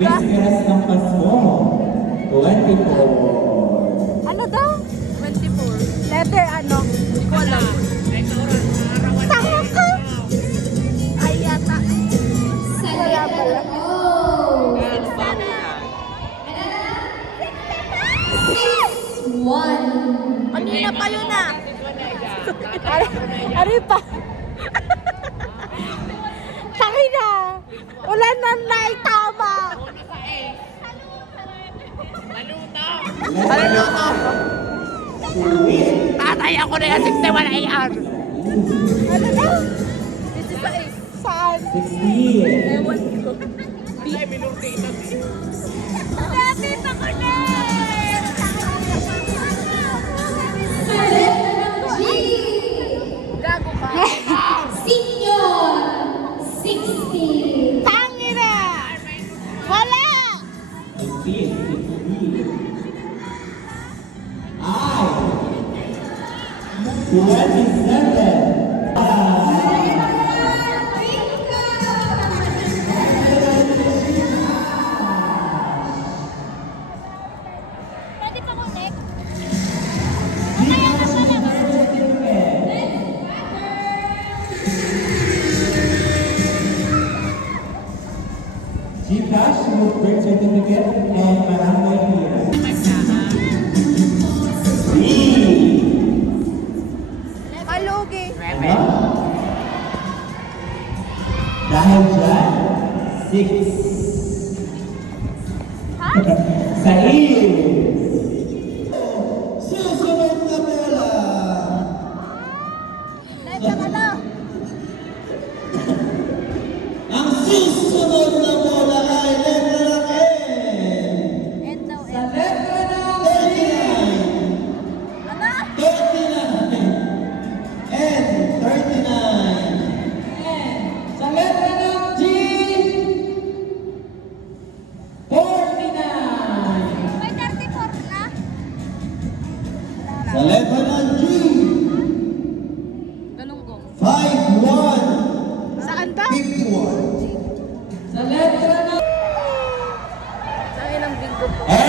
Bisperas ng Pasko. 24. Ano daw? 24. Letter ano? Hindi ko alam. Tama ka! Ay, yata. Wala pala. Kanina pa yun ah. Ari pa. Tangina! Wala na naitama! Ano to? Tatay ako na yan, 61 AM. Ano daw? This is the ace. Saan? 16. Ewan ko. Ay, minurti ito. Lapit ako na! Gago ka. Senior 60. Tangina! Wala! 15. 16. Ay! 27. Pwede pa connect? Mamaya na siya lang. GCash with birth certificate and barangay here. 3. Malugi. Ano? Dahil dyan, 6. Ha? 6. Susunod na bola. Letter ano? Ang susunod na bola ay letra ng N. End daw, Sa end. letra ng 39. Ano? 39. N. 39. Sa letra ng G. 49. May 34 na? Sa letra ng G. Galunggong. 51. Saan daw? 51. Sa letra ng Sa ilang bingo po. N.